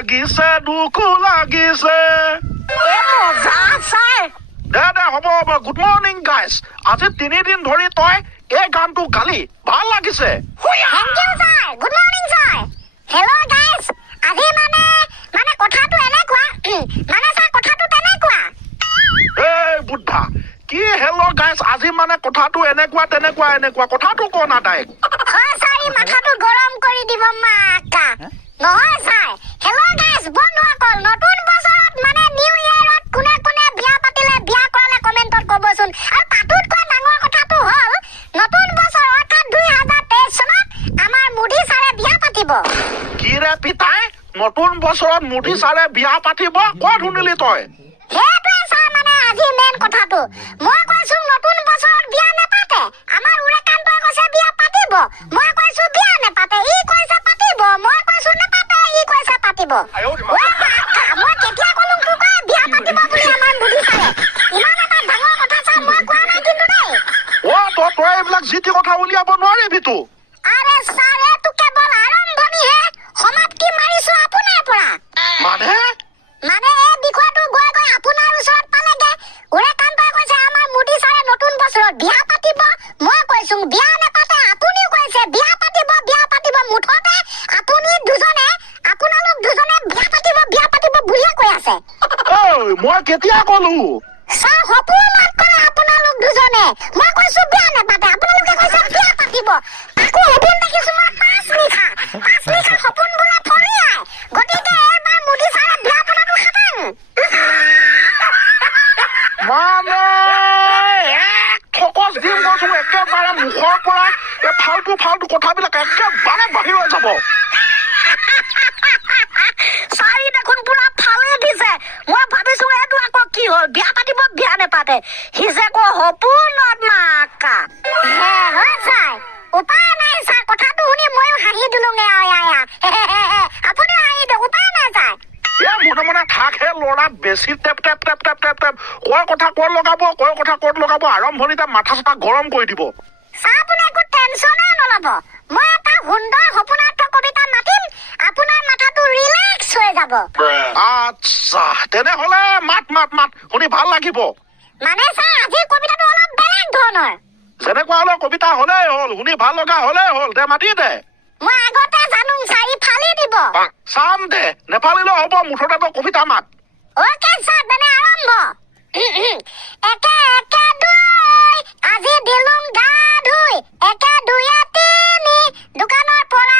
লাগিছে দুখো লাগিছে দে হ'ব গুড মৰ্ণিং গাইজ আজি 3 দিন ধৰি তই এই গানটো গালি ভাল লাগিছে বুদ্ধা কি হেল্ল' গাইজ আজি মানে কথাটো এনেকুৱা তেনেকুৱা এনেকুৱা কথাটো ক না তাইক মাথাটো গৰম কৰি দিব মাকা নহয় ছাৰ হেল্ল' গাইজ বন্ধুসকল নতুন বছৰত মানে নিউ ইয়েৰত কোনে কোনে বিয়া পাতিলে বিয়া কৰালে কমেণ্টত ক'বচোন আৰু তাতোতকৈ ডাঙৰ কথাটো হ'ল নতুন বছৰ অৰ্থাৎ 2023 চনত আমাৰ মোদী ছাৰে বিয়া পাতিব কি ৰে পিতাই নতুন বছৰত মোদী ছাৰে বিয়া পাতিব ক'ত শুনিলি তই সেইটোৱে ছাৰ মানে আজি মেইন কথাটো মই কৈছো নতুন বছৰত বিয়া নেপাতে আমাৰ উৰেকান্তই কৈছে বিয়া পাতিব মই কৈছো বিয়া নেপাতে ই কৈছে পাতিব মই কৈছো নেপাতে ই কৈছে পাতিব মই কেতিয়া ক'লো তোক বিয়া পাতিব বুলি আমাৰ মোদী ছাৰে ইমান এটা ডাঙৰ কথা ছাৰ মই কোৱা নাই কিন্তু দেই তই এইবিলাক যি টি কথা উলিয়াব নোৱাৰিবি তো আৰে ছাৰ এইটো কেৱল আৰম্ভণিহে সমাপ্তি মাৰিছো আপোনাৰ পৰা মানে এই বিষয়টো গৈ গৈ আপোনাৰ ওচৰত পালেগে উৰেকান্তই কৈছে আমাৰ মোদী ছাৰে নতুন বছৰত বিয়া পাতিব মই কৈছো বিয়া নেপাতে আপুনিও কৈছে বিয়া পাতিব মুঠতে আপুনি দুজনে আপোনালোক দুজনে বিয়া পাতিব বুলিয়ে কৈ আছে মই কেতিয়া ক'লো ছাৰ সপোন মাত কৰে আপোনালোক দুজনে মই কৈছো বিয়া নেপাতে আপোনালোকে কৈছে বিয়া পাতিব আকৌ সপোন দেখিছো মই 5 নিশা সপোন বোলে ফৰিয়াই গতিকে এইবাৰ মোদী ছাৰে বিয়া পতাটো খাটাং মানে ফকচ দিম কৈছো একেবাৰে মুখৰ পৰা এই ফাল্টু কথাবিলাক একেবাৰে বাহিৰ হৈ যাব চাৰি দেখোন পুৰা ফালে দিছে মই ভাবিছো এইটো আকৌ কি হ'ল বিয়া পাতিব বিয়া নেপাতে হিছে আকৌ সপোনত মাকা হয় ছাৰ উপায় নাই ছাৰ কথাটো শুনি ময়ো হাঁহি দিলোঙে আপুনি হাঁহি দিয়ক উপায় নাই ছাৰ মনে থাক হে ল'ৰা বেছি টেপ কৰ কথা ক'ত লগাব আৰম্ভণিতে মাথা চাথা গৰম কৰি দিব ছাৰ আপুনি একো টেনচনে নল'ব মই এটা সুন্দৰ সপোনাৰ্থ কবিতা মাতিম আপোনাৰ মাথাটো ৰিলেক্স হৈ যাব আচ্ছা তেনেহ'লে মাত শুনি ভাল লাগিব মানে ছাৰ আজিৰ কবিতাটো অলপ বেলেগ ধৰণৰ যেনেকুৱা হ'লেও কবিতা হ'লেই হ'ল শুনি ভাল লগা হ'লেই হ'ল দে মাতি দে মই আগতে জানো চাৰি ফালি দিব চাম দে নেপালিলেও হ'ব মুঠতে তই কবিতা মাত অ'কে ছাৰ তেনে আৰম্ভ একে দুই আজি দিলুং গা ধুই একে দুয়ে তিনি দোকানৰ পৰা